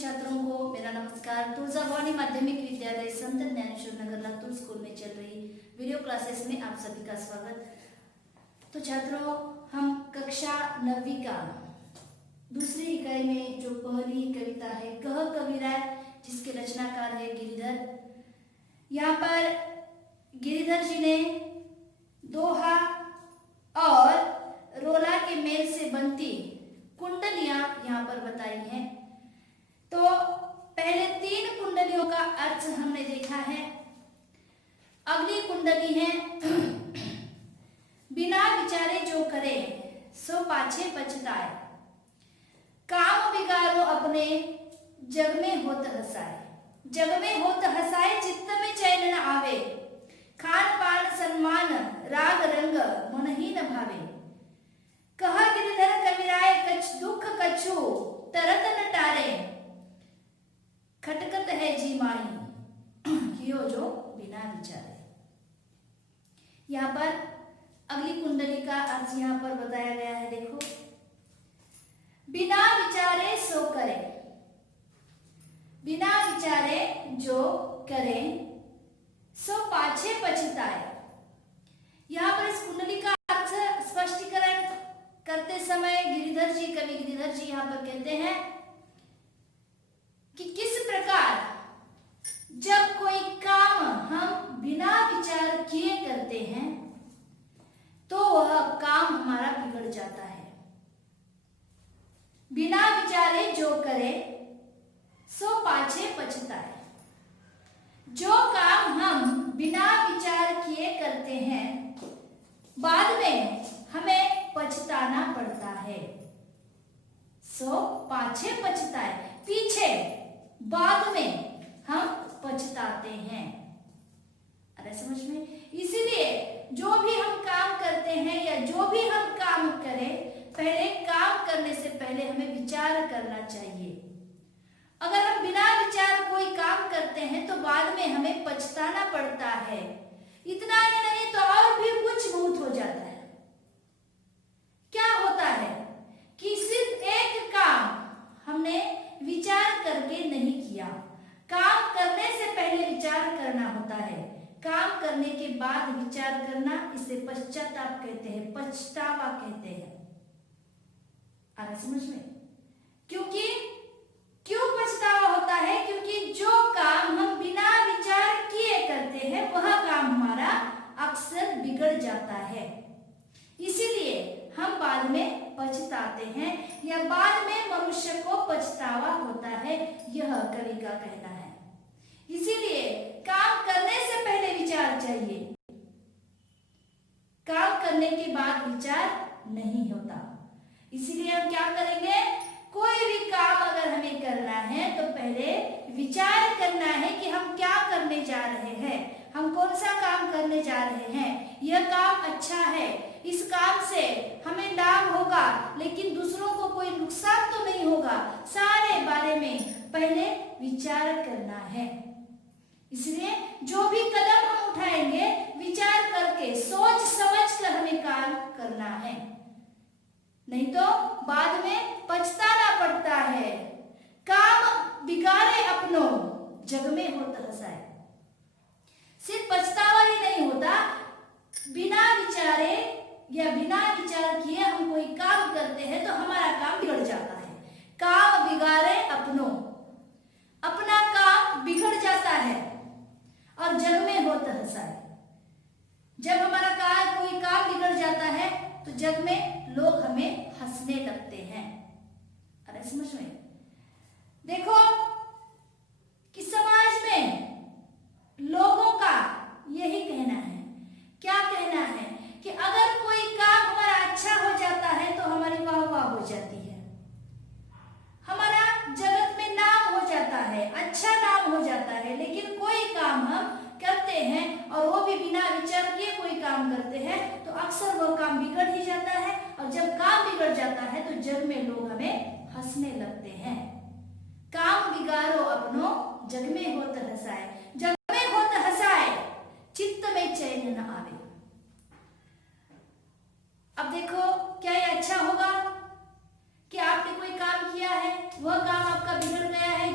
छात्रों को मेरा नमस्कार। तुलजाभवानी माध्यमिक विद्यालय संत ज्ञानेश्वर नगर लातूर स्कूल में चल रही वीडियो क्लासेस में आप सभी का स्वागत। तो छात्रों, हम कक्षा 9वीं का दूसरी इकाई में जो पहली कविता है कह कबीरा, जिसके रचनाकार है गिरिधर। यहाँ पर गिरिधर जी ने दोहा और रोला के मेल से बनती कुंडलियां यहाँ पर बताई हैं। तो पहले 3 कुंडलियों का अर्थ हमने देखा है। अगली कुंडली है बिना विचारे जो करे सो पाछे पछताए, काम बिगाड़ो अपने जग में होत हसाए। जग में होत हसाए चित्त में चैन न आवे, खान पान सन्मान राग रंग मन ही न भावे। कहा गिरिधर कबीराए कछ दुख कछु तरत न टारे, खटकत है जी माही कियो जो बिना विचारे। यहाँ पर अगली कुंडली का अर्थ यहाँ पर बताया गया है। देखो, बिना विचारे सो करे, बिना विचारे जो करे सो पाछे पछताए। यहाँ पर इस कुंडली का अर्थ स्पष्टीकरण करते समय गिरिधर जी, कवि गिरिधर जी यहाँ पर कहते हैं कि किस प्रकार जब कोई काम हम बिना विचार किए करते हैं तो वह काम हमारा बिगड़ जाता है। बिना विचारे जो करे सो पाछे पछताए। जो काम हम बिना विचार किए करते हैं बाद में हमें पछताना पड़ता है। सो पाछे पछताए, पीछे बाद में हम पछताते हैं। अरे समझ में? इसीलिए जो भी हम काम करते हैं या जो भी हम काम करें, पहले काम करने से पहले हमें विचार करना चाहिए। अगर हम बिना विचार कोई काम करते हैं तो बाद में हमें पछताना पड़ता है। इतना ही नहीं तो और भी कुछ बहुत हो जाता है। क्या होता है कि सिर्फ एक काम हमने विचार करके नहीं किया। काम करने से पहले विचार करना होता है, काम करने के बाद विचार करना, इसे पश्चाताप कहते हैं, पछतावा कहते हैं। आ रहा समझ में? क्योंकि क्यों पछतावा होता है? क्योंकि जो काम हम बिना विचार किए करते हैं वह काम हमारा अक्सर बिगड़ जाता है। इसीलिए हम बाद में पछताते हैं या बाद में मनुष्य को पछतावा होता है, यह कवि का कहना है। इसीलिए काम करने से पहले विचार चाहिए, काम करने के बाद विचार नहीं होता। इसीलिए हम क्या करेंगे? कोई भी काम अगर हमें करना है तो पहले विचार करना है कि हम क्या करने जा रहे हैं, हम कौन सा काम करने जा रहे हैं। यह काम अच्छा है, इस काम से हमें लाभ होगा लेकिन दूसरों को कोई नुकसान तो नहीं होगा, सारे बारे में पहले विचार करना है। इसलिए जो भी कदम हम उठाएंगे विचार करके, सोच समझ कर हमें काम करना है, नहीं तो बाद में पछताना पड़ता है। काम बिगाड़े अपनों जग में होत हसाए। सिर्फ पछतावा ही नहीं होता, बिना विचारे या बिना विचार किए हम कोई काम करते हैं तो हमारा काम बिगड़ जाता है। काम बिगाड़े अपनों, अपना काम बिगड़ जाता है और जग में होत हसाए। जब हमारा कोई काम बिगड़ जाता है तो जग में लोग हमें हंसने लगते हैं। अरे समझ में? देखो कि समाज में लोगों का यही कहना है। क्या कहना है? कि अगर कोई काम हमारा अच्छा हो जाता है तो हमारी वाह-वाह हो जाती है, हमारा जगत में नाम हो जाता है, अच्छा नाम हो जाता है। लेकिन कोई काम हम करते हैं और वो भी बिना विचार किए कोई काम करते हैं तो अक्सर वो काम बिगड़ ही जाता है, और जब काम बिगड़ जाता है तो जग में लोग हमें हंसने लगते हैं। काम बिगाड़ो अपनों जग में होत हसाए, जग में होत हसाए चित्त में चैन न आवे। अब देखो, क्या ये अच्छा होगा कि आपने कोई काम किया है, वह काम आपका बिगड़ गया है,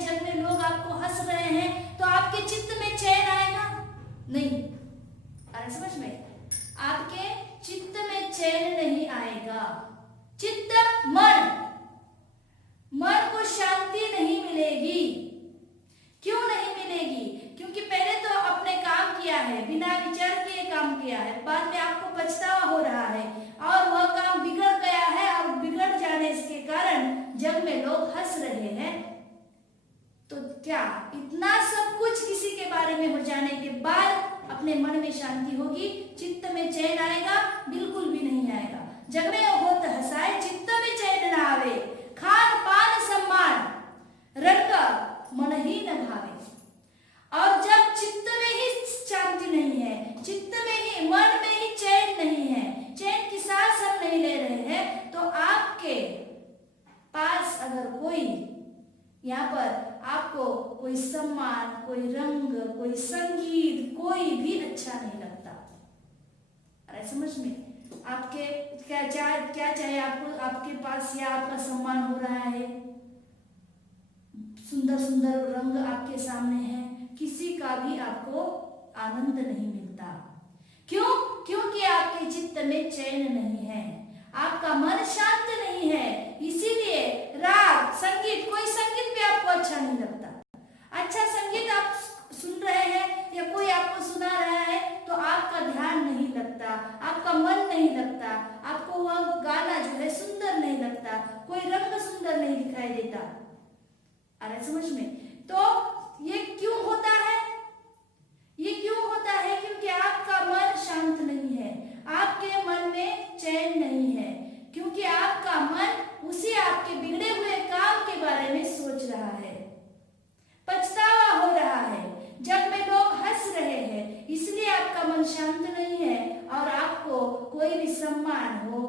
क्या इतना सब कुछ किसी के बारे में हो जाने के बाद अपने मन में शांति होगी, चित्त में चैन आएगा? बिल्कुल भी नहीं आएगा। जग में होत हसाए चित्त में चैन न आवे, खान पान सम्मान रंग मन ही न भावे। और जब चित्त में ही शांति नहीं है, चित्त में ही, मन में ही चैन नहीं है, चैन की सांस हम नहीं ले रहे हैं, तो आपके पास अगर कोई यहाँ पर आपको कोई सम्मान, कोई रंग, कोई संगीत, कोई भी अच्छा नहीं लगता। अरे समझ में, आपके क्या चाहे आपको, आपके पास या आपका सम्मान हो रहा है, सुंदर सुंदर रंग आपके सामने है, किसी का भी आपको आनंद नहीं मिलता। क्यों? क्योंकि आपके चित्त में चैन नहीं है, आपका मन शांत नहीं है। इसीलिए राग, संगीत, कोई संगीत भी आपको अच्छा नहीं लगता। अच्छा संगीत आप सुन रहे हैं या कोई आपको सुना रहा है तो आपका ध्यान नहीं लगता, आपका मन नहीं लगता, आपको वह गाना जो है सुंदर नहीं लगता, कोई रंग सुंदर नहीं दिखाई देता। अरे समझ में, तो ये क्यों होता है? ये क्यों होता है? क्योंकि आपका मन शांत नहीं है, आपके मन में चैन नहीं है, क्योंकि आपका मन उसी आपके बिगड़े हुए काम के बारे में सोच रहा है, पछतावा हो रहा है। जब में लोग हंस रहे हैं इसलिए आपका मन शांत नहीं है, और आपको कोई भी सम्मान हो,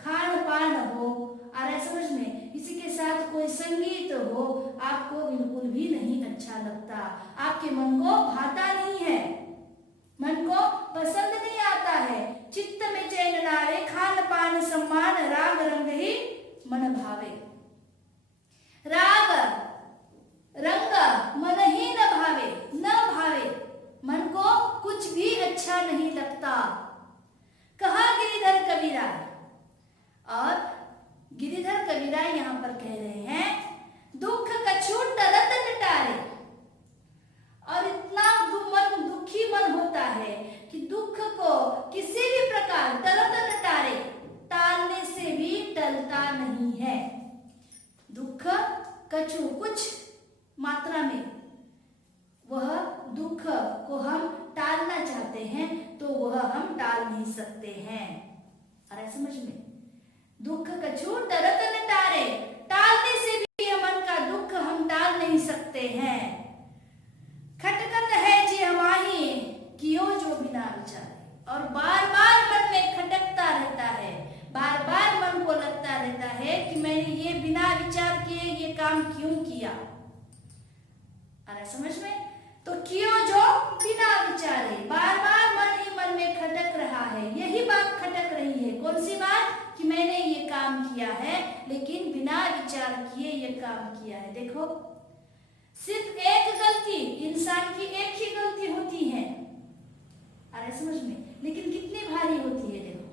खान पान हो, अरे समझ में, इसी के साथ कोई संगीत हो, आपको बिल्कुल भी नहीं अच्छा लगता, आपके मन को भाता नहीं है, मन को पसंद नहीं आता है। चित्त में चैन न आवे, खान पान सम्मान राग रंग ही मन भावे। राग रंग मन ही न भावे, न भावे, मन को कुछ भी अच्छा नहीं लगता। कहा गिरिधर कबीरा, और गिरिधर कबीरा यहाँ पर कह रहे हैं, दुख कछु टरत टारे। और इतना मन दुखी मन होता है कि दुख को किसी भी प्रकार टरत टारे, टालने से भी टलता नहीं है। दुख कछु, कुछ मात्रा में वह दुख को हम टालना चाहते हैं तो वह हम टाल नहीं सकते हैं। अरे समझ में, दुख कछु टरत न टारे, टालने से भी मन का दुख हम टाल नहीं सकते हैं। खटकत है जी हमाही कियो जो बिना विचारे, और बार बार मन में खटकता रहता है, बार बार मन को लगता रहता है कि मैंने ये बिना विचार किए ये काम क्यों किया। अरे समझ में, तो कियो जो बिना विचारे, बार बार मन ही मन में खटक रहा है, यही बात खटक रही है। कौन सी बात? कि मैंने ये काम किया है लेकिन बिना विचार किए ये काम किया है। देखो, सिर्फ एक गलती, इंसान की एक ही गलती होती है, अरे समझ में, लेकिन कितनी भारी होती है। देखो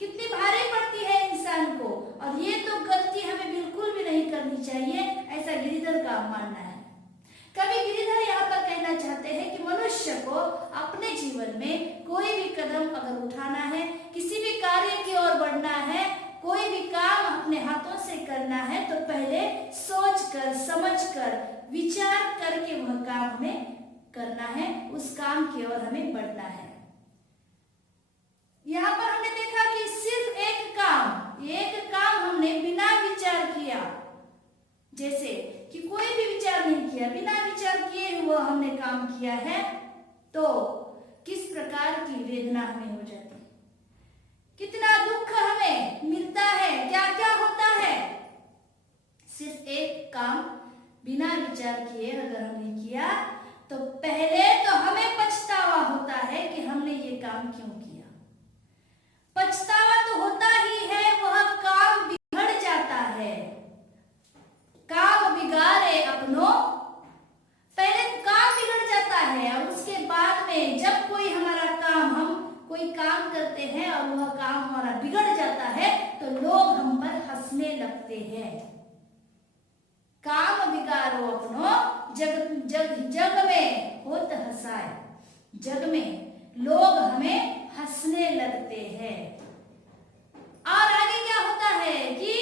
कितनी भारी पड़ती है इंसान को, और ये तो गलती हमें बिल्कुल भी नहीं करनी चाहिए, ऐसा गिरिधर का मानना है। कवि गिरिधर यहाँ पर कहना चाहते हैं कि मनुष्य को अपने जीवन में कोई भी कदम अगर उठाना है, किसी भी कार्य की ओर बढ़ना है, कोई भी काम अपने हाथों से करना है, तो पहले सोचकर, समझकर, विचार करके वह काम हमें करना है, उस काम की ओर हमें बढ़ना है। यहाँ पर हमने देखा कि सिर्फ एक काम हमने बिना विचार किया, जैसे कि कोई भी विचार नहीं किया, बिना विचार किए हुआ हमने काम किया है, तो किस प्रकार की वेदना हमें हो जाती है, कितना दुख हमें मिलता है, क्या क्या होता है। सिर्फ एक काम बिना विचार किए अगर हमने किया तो पहले तो हमें पछतावा होता है कि हमने ये काम क्यों किया। पछतावा तो होता ही है, वह काम बिगड़ जाता है। काम बिगाड़े अपनों, पहले काम बिगड़ जाता है और उसके बाद में जब कोई हमारा काम, हम कोई काम करते हैं और वह काम हमारा बिगड़ जाता है तो लोग हम पर हंसने लगते हैं। काम बिगाड़ो अपनों, जग जग जग में होत हंसाए, जग में लोग हमें हंसने लगते हैं। और आगे क्या होता है कि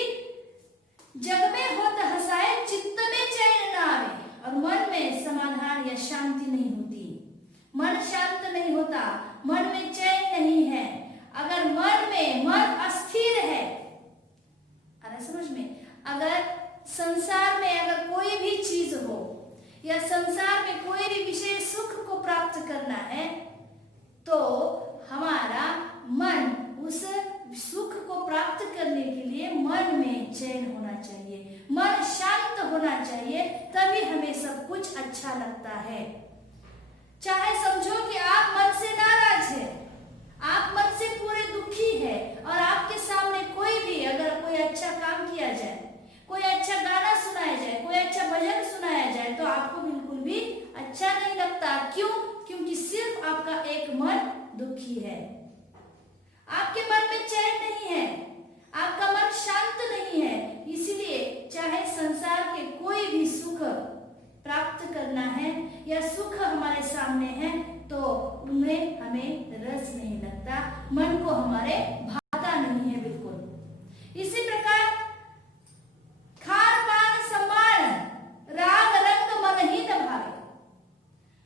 जग में होत हंसाए चित्त में चैन न आवे, और मन में मन शांत नहीं होता, मन में चैन नहीं है। अगर मन अस्थिर है, अरे समझ में, अगर संसार में अगर कोई भी चीज हो या संसार में कोई भी विषय सुख को प्राप्त करना है तो हमारा मन उस सुख को प्राप्त करने के लिए मन में चैन होना चाहिए, मन शांत होना चाहिए, तभी हमें सब कुछ अच्छा लगता है। चाहे समझो कि आप मन से नाराज है, आप मन से पूरे दुखी है और आपके सामने कोई भी अगर कोई अच्छा काम किया जाए, कोई अच्छा गाना सुनाया जाए, कोई अच्छा भजन सुनाया जाए तो आपको बिल्कुल भी अच्छा नहीं लगता। क्यों? क्योंकि सिर्फ आपका एक मन दुखी है, आपके मन में चैन नहीं है, आपका मन शांत नहीं है। इसलिए चाहे संसार के कोई भी सुख प्राप्त करना है या सुख हमारे सामने है तो उनमें हमें रस नहीं लगता, मन को हमारे भाता नहीं है बिल्कुल। इसी प्रकार खान पान सम्मान राग रंग मन ही न भावे।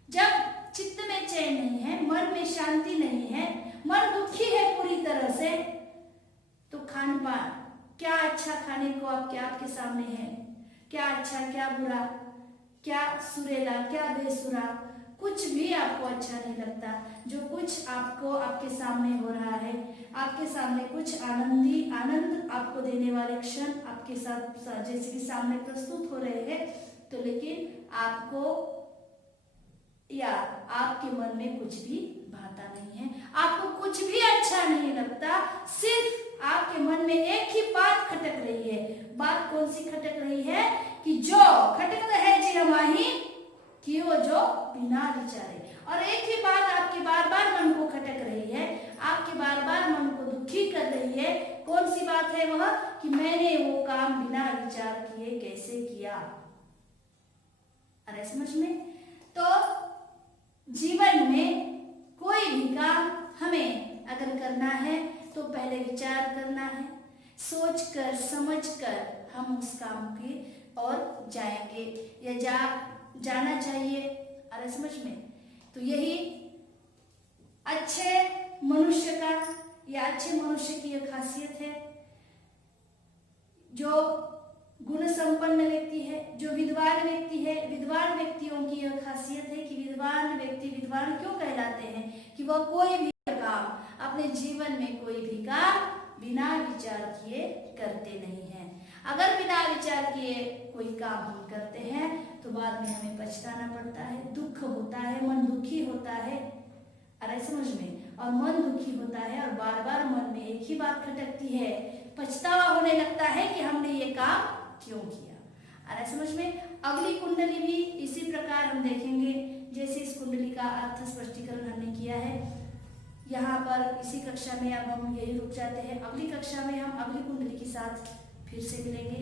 जब चित्त में चैन नहीं है, मन में शांति नहीं है, मन दुखी है पूरी तरह से, तो खान पान क्या अच्छा खाने को आपके सामने है, क्या अच्छा क्या बुरा, क्या सुरेला क्या बेसुरा, कुछ भी आपको अच्छा नहीं लगता। जो कुछ आपको आपके सामने हो रहा है, आपके सामने कुछ आनंद आपको देने वाले क्षण आपके साथ जैसे कि सामने प्रस्तुत हो रहे हैं, तो लेकिन आपको या आपके मन में कुछ भी भाता नहीं है, आपको कुछ भी अच्छा नहीं लगता। सिर्फ आपके मन में एक ही बात खटक रही है। बात कौन सी खटक रही है? कि जो खटक है जी हमाही कि वो जो बिना विचारे। और एक ही बात आपके बार बार मन को खटक रही है, आपके बार बार मन को दुखी कर रही है। कौन सी बात है वह? कि मैंने वो काम बिना विचार किए कैसे किया। अरे समझ में? तो जीवन में कोई भी काम हमें अगर करना है तो पहले विचार करना है, सोच कर समझ कर हम उस काम की और जाएंगे या जाना चाहिए। अरे समझ में? तो यही अच्छे मनुष्य का या अच्छे मनुष्य की यह खासियत है। जो गुण संपन्न व्यक्ति है, जो विद्वान व्यक्ति है, विद्वान व्यक्तियों की यह खासियत है कि विद्वान व्यक्ति विद्वान क्यों कहलाते हैं? कि वह कोई भी काम अपने जीवन में कोई भी काम बिना विचार किए करते नहीं हैं। अगर बिना विचार किए कोई काम हम करते हैं तो बाद में हमें पछताना पड़ता है, दुख होता है, मन दुखी होता है। अरे समझ में? और मन दुखी होता है और बार बार मन में एक ही बात खटकती है, पछतावा होने लगता है कि हमने ये काम क्यों किया। अरे समझ में? अगली कुंडली भी इसी प्रकार हम देखेंगे। जैसे इस कुंडली का अर्थ स्पष्टीकरण हमने किया है यहाँ पर इसी कक्षा में, अब हम यही रुक जाते हैं। अगली कक्षा में हम अगली कुंडली के साथ फिर से मिलेंगे।